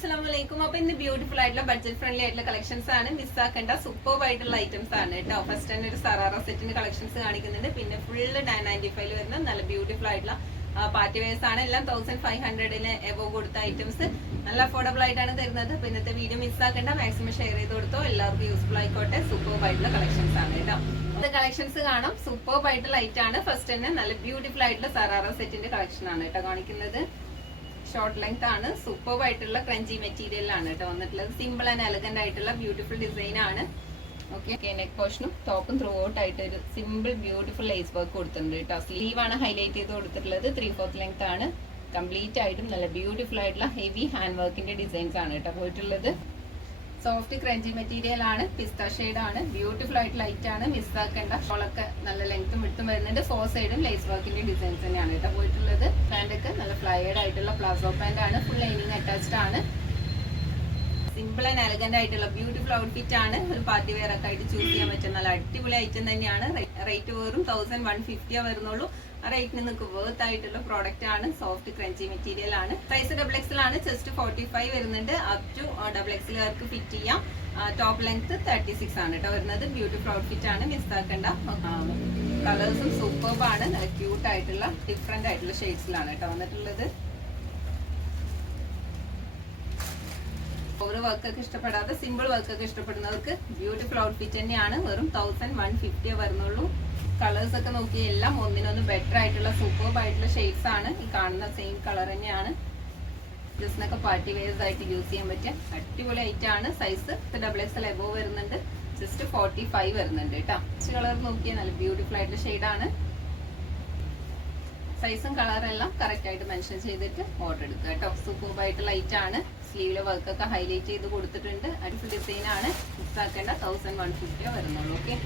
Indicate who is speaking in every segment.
Speaker 1: വലൈക്കും അപ്പൊ ഇന്ന് ബ്യൂട്ടിഫുൾ ആയിട്ടുള്ള ബഡ്ജറ്റ് ഫ്രണ്ട്ലി ആയിട്ടുള്ള കളക്ഷൻസ് ആണ്. മിസ്സാക്കേണ്ട സൂപ്പർ ആയിട്ടുള്ള ഐറ്റംസ് ആണ് കേട്ടോ. ഫസ്റ്റ് തന്നെ ഒരു സറാറ സെറ്റിന്റെ കളക്ഷൻസ് കാണിക്കുന്നുണ്ട്. പിന്നെ ഫുള്ള് നയൻ നയന്റി ഫൈവ് വരുന്ന നല്ല ബ്യൂട്ടിഫുൾ ആയിട്ടുള്ള പാർട്ടി വെയർസ് ആണ്. എല്ലാം തൗസൻഡ് ഫൈവ് ഹൺഡ്രഡിന് എബോ കൊടുത്ത ഐറ്റംസ് നല്ല അഫോർഡബിൾ ആയിട്ടാണ് തരുന്നത്. അപ്പൊ ഇന്നത്തെ വീഡിയോ മിസ്സാക്കേണ്ട. മാക്സിമം ഷെയർ ചെയ്ത് കൊടുത്തോ. എല്ലാവർക്കും യൂസ്ഫുൾ ആയിക്കോട്ടെ. സൂപ്പർ ആയിട്ടുള്ള കളക്ഷൻസ് ആണ് കേട്ടോ. കളക്ഷൻസ് കാണാം. സൂപ്പർ ആയിട്ടുള്ള ലൈറ്റ് ആണ്. ഫസ്റ്റ് തന്നെ നല്ല ബ്യൂട്ടിഫുൾ ആയിട്ടുള്ള സറാറ സെറ്റിന്റെ കളക്ഷൻ ആണ് കേട്ടോ കാണിക്കുന്നത്. ഷോർട്ട് ലെങ്ത് ആണ്. സൂപ്പർബ് ആയിട്ടുള്ള ക്രഞ്ചി മെറ്റീരിയൽ ആണ് കേട്ടോ വന്നിട്ടുള്ളത്. സിമ്പിൾ ആൻഡ് എലഗന്റ് ആയിട്ടുള്ള ബ്യൂട്ടിഫുൾ ഡിസൈൻ ആണ്. ഓക്കെ നെക്ക് പോർഷനും ടോപ്പും ത്രൂ ഔട്ട് ആയിട്ട് ഒരു സിമ്പിൾ ബ്യൂട്ടിഫുൾ ലേസ് വർക്ക് കൊടുത്തിട്ടുണ്ട് കേട്ടോ. സ്ലീവ് ആണ് ഹൈലൈറ്റ് ചെയ്ത് കൊടുത്തിട്ടുള്ളത്. ത്രീ ഫോർത്ത് ലെങ്ത് ആണ്. കംപ്ലീറ്റ് ആയിട്ടും നല്ല ബ്യൂട്ടിഫുൾ ആയിട്ടുള്ള ഹെവി ഹാൻഡ് വർക്കിന്റെ ഡിസൈൻസ് ആണ് കേട്ടോ പോയിട്ടുള്ളത്. സോഫ്റ്റ് ക്രഞ്ചി മെറ്റീരിയൽ ആണ് പിസ്ത ആണ് ബ്യൂട്ടിഫുൾ ആയിട്ട് ലൈറ്റ് ആണ് മിസ്സാക്കേണ്ട ഷോളൊക്കെ നല്ല ലെങ്ത്തും വിട്ടും വരുന്നുണ്ട്. ഫോർ സൈഡും ലേസ് വർക്കിന്റെ ഡിസൈൻസ് തന്നെയാണ് കേട്ടോ പോയിട്ടുള്ളത്. പാന്റ് ഒക്കെ നല്ല ഫ്ലൈഡ് ആയിട്ടുള്ള പ്ലാസോ പാന്റ് ആണ്. ഫുൾ ലൈനിങ് അറ്റാച്ച്ഡ് ആണ്. സിമ്പിൾ ആൻഡ് എലഗന്റ് ആയിട്ടുള്ള ബ്യൂട്ടിഫുൾ ഔട്ട്ഫിറ്റ് ആണ്. ഒരു പാർട്ടി വെയർ ഒക്കെ ആയിട്ട് ചൂസ് ചെയ്യാൻ പറ്റുന്ന നല്ല അടിപൊളി ഐറ്റം തന്നെയാണ്. റേറ്റ് വെറും തൗസൻഡ് വൺ ഫിഫ്റ്റിയാ വരുന്നുള്ളൂ. ആ റേറ്റിന് നിങ്ങൾക്ക് വേർത്ത് ആയിട്ടുള്ള പ്രോഡക്റ്റ് ആണ് സോഫ്റ്റ് ക്രഞ്ചി മെറ്റീരിയൽ ആണ്. സൈസ് ഡബിൾ എക്സൽ ആണ് ജസ്റ്റ് ഫോർട്ടി ഫൈവ് വരുന്നുണ്ട് അപ് ടു ഡബിൾ എക്സലുകാർക്ക് ഫിറ്റ് ചെയ്യാം. ടോപ്പ് ലെങ്ത് തേർട്ടി സിക്സ് ആണ് കേട്ടോ വരുന്നത്. ബ്യൂട്ടിഫുൾ ഔട്ട്ഫിറ്റ് ആണ് മിസ്സാക്കേണ്ട കളേഴ്സും സൂപ്പർബ് ആണ്. ക്യൂട്ട് ആയിട്ടുള്ള ഡിഫറെന്റ് ആയിട്ടുള്ള ഷെയ്ഡ്സിലാണ് കേട്ടോ വന്നിട്ടുള്ളത്. ഓവർ വർക്ക് ഒക്കെ ഇഷ്ടപ്പെടാതെ സിമ്പിൾ വർക്ക് ഒക്കെ ഇഷ്ടപ്പെടുന്നവർക്ക് ബ്യൂട്ടിഫുൾ ഔട്ട്ഫിറ്റ് തന്നെയാണ്. വെറും തൗസൻഡ് വൺ ഫിഫ്റ്റിയേ വരുന്നുള്ളൂ. കളേഴ്സ് ഒക്കെ നോക്കി എല്ലാം ഒന്നിനൊന്ന് ബെറ്റർ ആയിട്ടുള്ള സൂപ്പർബ് ആയിട്ടുള്ള ഷെയ്ഡ്സ് ആണ്. ഈ കാണുന്ന സെയിം കളർ തന്നെയാണ്. ജസ്റ്റിനൊക്കെ പാർട്ടി വെയർസ് ആയിട്ട് യൂസ് ചെയ്യാൻ പറ്റിയ അടിപൊളി ഐറ്റം ആണ്. Size double X L above വരുന്നുണ്ട്. ജസ്റ്റ് ഫോർട്ടി ഫൈവ് വരുന്നുണ്ട് കേട്ടോ. കളർ നോക്കിയാൽ നല്ല ബ്യൂട്ടിഫുൾ ആയിട്ടുള്ള ഷെയ്ഡാണ് സൈസും കളറും എല്ലാം കറക്റ്റ് ആയിട്ട് മെൻഷൻ ചെയ്തിട്ട് ഓർഡർ എടുക്കുക കേട്ടോ. സൂപ്പർബ് ആയിട്ട് ലൈറ്റ് ആണ്. സ്ലീവിലെ വർക്ക് ഒക്കെ ഹൈലൈറ്റ് ചെയ്ത് കൊടുത്തിട്ടുണ്ട്. അടുത്ത ഡിസൈൻ ആണ്. മിക്സ് ആക്കേണ്ട തൗസൻഡ് വൺ ഫിഫ്റ്റിയോ വരുന്നുള്ളൂ ഓക്കെ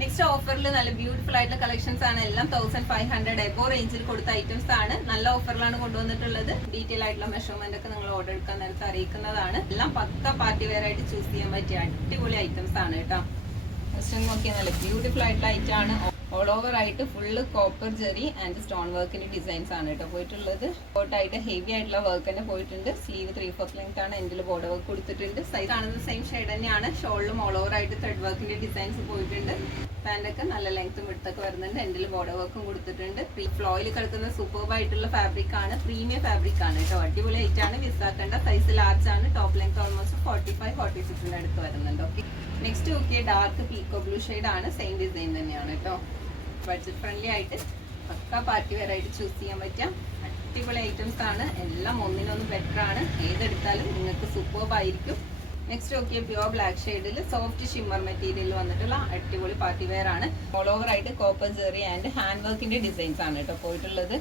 Speaker 1: നെക്സ്റ്റ് ഓഫറിൽ നല്ല ബ്യൂട്ടിഫുൾ ആയിട്ടുള്ള കളക്ഷൻസ് ആണ്. എല്ലാം തൗസൻഡ് ഫൈവ് ഹൺഡ്രഡ് എബോ റേഞ്ചിൽ കൊടുത്ത ഐറ്റംസ് ആണ്. നല്ല ഓഫറിലാണ് കൊണ്ടുവന്നിട്ടുള്ളത്. ഡീറ്റെയിൽ ആയിട്ടുള്ള മെഷർമെന്റ് ഒക്കെ നിങ്ങൾ ഓർഡർ എടുക്കാൻ നേരത്തെ അറിയിക്കുന്നതാണ്. എല്ലാം പക്ക പാർട്ടി വെയർ ആയിട്ട് ചൂസ് ചെയ്യാൻ പറ്റിയ അടിപൊളി ഐറ്റംസ് ആണ് കേട്ടോ. ഫസ്റ്റ് നോക്കിയാൽ നല്ല ബ്യൂട്ടിഫുൾ ആയിട്ടുള്ള ഐറ്റം ആണ്. ഓൾ ഓവർ ആയിട്ട് ഫുള്ള് കോപ്പർ ജെറി ആൻഡ് സ്റ്റോൺ വർക്കിന്റെ ഡിസൈൻസ് ആണ് കേട്ടോ പോയിട്ടുള്ളത്. ആയിട്ട് ഹെവി ആയിട്ടുള്ള വർക്ക് തന്നെ പോയിട്ടുണ്ട്. സ്ലീവ് ത്രീ ഫോർത്ത് ലെങ്ത് ആണ്. എന്റെ ബോർഡർ വർക്ക് കൊടുത്തിട്ടുണ്ട്. സൈസ് കാണുന്നത് സെയിം ഷെയ്ഡ് തന്നെയാണ്. ഷോളിലും ഓൾ ഓവർ ആയിട്ട് ത്രെഡ് വർക്കിന്റെ ഡിസൈൻസ് പോയിട്ടുണ്ട്. പാന്റൊക്കെ നല്ല ലെങ്ത്തും വിടുത്തൊക്കെ വരുന്നുണ്ട്. എന്റെ ബോർഡർ വർക്കും കൊടുത്തിട്ടുണ്ട്. പ്രീ ഫ്ലോയിൽ കിടക്കുന്ന സൂപ്പർബ് ആയിട്ടുള്ള ഫാബ്രിക് ആണ്. പ്രീമിയം ഫാബ്രിക് ആണ് കേട്ടോ അടിപൊളി ആയിട്ട് ആണ്. മിസ്സാക്കേണ്ട സൈസ് ലാർജ് ആണ്. Top length almost forty five forty സിക്സിന്റെ അടുത്ത് വരുന്നുണ്ട്. ഓക്കെ നെക്സ്റ്റ് നോക്കിയ ഡാർക്ക് പീക്കോ ബ്ലൂ ഷെയ്ഡ് ആണ്. സെയിം ഡിസൈൻ തന്നെയാണ് കേട്ടോ ബഡ്ജറ്റ് ഫ്രണ്ട്ലി ആയിട്ട് പക്ക പാർട്ടി വെയർ ആയിട്ട് ചൂസ് ചെയ്യാൻ പറ്റാം അടിപൊളി ഐറ്റംസ് ആണ്. എല്ലാം ഒന്നിനൊന്ന് ബെറ്റർ ആണ്. ഏതെടുത്താലും നിങ്ങൾക്ക് സൂപ്പർബ് ആയിരിക്കും. നെക്സ്റ്റ് നോക്കിയ പ്യുവർ ബ്ലാക്ക് ഷെയ്ഡിൽ സോഫ്റ്റ് ഷിമ്മർ മെറ്റീരിയൽ വന്നിട്ടുള്ള അടിപൊളി പാർട്ടി വെയർ ആണ്. ഓൾ ഓവർ ആയിട്ട് കോപ്പർ ജെറി ആൻഡ് ഹാൻഡ് വർക്കിന്റെ ഡിസൈൻസ് ആണ് കേട്ടോ പോയിട്ടുള്ളത്.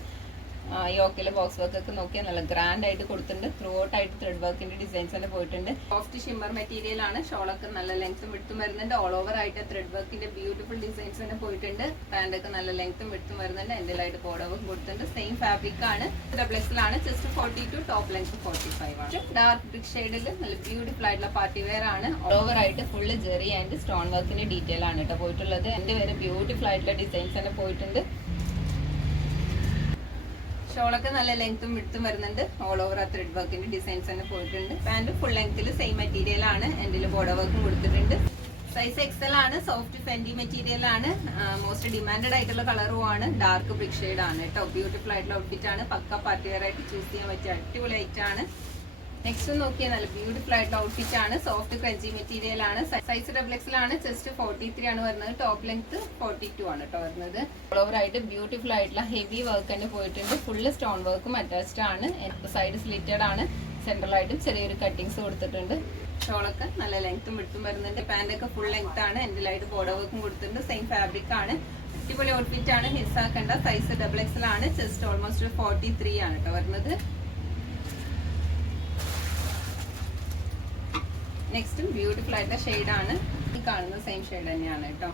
Speaker 1: യോക്കിലെ ബോക്സ് വർക്ക് ഒക്കെ നോക്കിയാൽ നല്ല ഗ്രാൻഡ് ആയിട്ട് കൊടുത്തിട്ടുണ്ട്. ത്രൂ ഔട്ട് ആയിട്ട് ത്രെഡ് വർക്കിന്റെ ഡിസൈൻസ് തന്നെ പോയിട്ടുണ്ട്. സോഫ്റ്റ് ഷിമ്മർ മെറ്റീരിയൽ ആണ്. ഷോളൊക്കെ നല്ല ലെങ്ത്തും വിട്ടും വരുന്നുണ്ട്. ഓൾ ഓവർ ആയിട്ട് ത്രെഡ് വർക്കിന്റെ ബ്യൂട്ടിഫുൾ ഡിസൈൻസ് തന്നെ പോയിട്ടുണ്ട്. പാൻഡ് ഒക്കെ നല്ല ലെങ്ത്തും വിട്ടും വരുന്നുണ്ട്. എന്തെല്ലായിട്ട് ബോർഡറും കൊടുത്തിട്ടുണ്ട്. സെയിം ഫാബ്രിക് ആണ്. Double എക്സിലാണ് just forty two top length forty five ആണ്. ഡാർക്ക് ബ്രിക് ഷെയ്ഡിൽ നല്ല ബ്യൂട്ടിഫുൾ ആയിട്ടുള്ള പാർട്ടി വെയർ ആണ്. ഓൾ ഓവർ ആയിട്ട് ഫുള്ള് ജെറി ആൻഡ് സ്റ്റോൺ വർക്കിന്റെ ഡീറ്റെയിൽ ആണ് കേട്ടോ പോയിട്ടുള്ളത്. എന്റെ വരെ ബ്യൂട്ടിഫുൾ ആയിട്ടുള്ള ഡിസൈൻസ് തന്നെ പോയിട്ടുണ്ട്. ഷോളൊക്കെ നല്ല ലെങ്ത്തും വിടുത്തും വരുന്നുണ്ട്. ഓൾ ഓവർ ആ ത്രെഡ് വർക്കിന്റെ ഡിസൈൻസ് തന്നെ പോയിട്ടുണ്ട്. പാന്റ് ഫുൾ ലെങ്ത്തിൽ സെയിം മെറ്റീരിയൽ ആണ്. എന്റെ ബോർഡർ വർക്കും കൊടുത്തിട്ടുണ്ട്. സൈസ് എക്സൽ ആണ് സോഫ്റ്റ് ഫെൻഡി മെറ്റീരിയൽ ആണ്. മോസ്റ്റ് ഡിമാൻഡഡ് ആയിട്ടുള്ള കളറും ആണ്. ഡാർക്ക് ബ്രിക് ഷെയ്ഡ് ആണ് കേട്ടോ ബ്യൂട്ടിഫുൾ ആയിട്ടുള്ള ഔട്ട്ഫിറ്റ് ആണ്. പക്ക പാർട്ടി വെയർ ആയിട്ട് ചൂസ് ചെയ്യാൻ പറ്റിയ അടിപൊളി ഐറ്റം ആണ്. നെക്സ്റ്റ് നോക്കിയാൽ നല്ല ബ്യൂട്ടിഫുൾ ആയിട്ടുള്ള ഔട്ട്ഫിറ്റ് ആണ്. സോഫ്റ്റ് ക്രഞ്ചി മെറ്റീരിയൽ ആണ്. സൈസ് ഡബിൾ ആണ് ജസ്റ്റ് ഫോർട്ടി ത്രീ ആണ് വരുന്നത്. ടോപ്പ് ലെങ്ത് ഫോർട്ടി ടു ആണ് കേട്ടോ വരുന്നത്. ഓവർ ആയിട്ട് ബ്യൂട്ടിഫുൾ ആയിട്ടുള്ള ഹെവി വർക്ക് തന്നെ പോയിട്ടുണ്ട്. ഫുള്ള് സ്റ്റോൺ വർക്കും അറ്റാച്ച്ഡ് ആണ്. സൈഡ് സ്ലിറ്റഡ് ആണ്. സെൻട്രലായിട്ടും ചെറിയൊരു കട്ടിങ്സ് കൊടുത്തിട്ടുണ്ട്. ഷോളൊക്കെ നല്ല ലെങ്ത്തും വിട്ടും വരുന്നുണ്ട്. പാന്റ് ഒക്കെ ഫുൾ ലെങ്ത് ആണ്. എന്റെ ലൈറ്റ് ബോർഡർ വർക്കും കൊടുത്തിട്ടുണ്ട്. സെയിം ഫാബ്രിക് ആണ്. അടിപൊളി ഔട്ട്ഫിറ്റ് ആണ്. മിസ്സാക്കേണ്ട സൈസ് ഡബിൾ എക്സൽ ആണ് ജസ്റ്റ് ഓൾമോസ്റ്റ് ഫോർട്ടി ത്രീ ആണ് കേട്ടോ വരുന്നത്. നെക്സ്റ്റും ബ്യൂട്ടിഫുൾ ആയിട്ടുള്ള ഷെയ്ഡാണ് ഈ കാണുന്ന സെയിം ഷെയ്ഡ് തന്നെയാണ് കേട്ടോ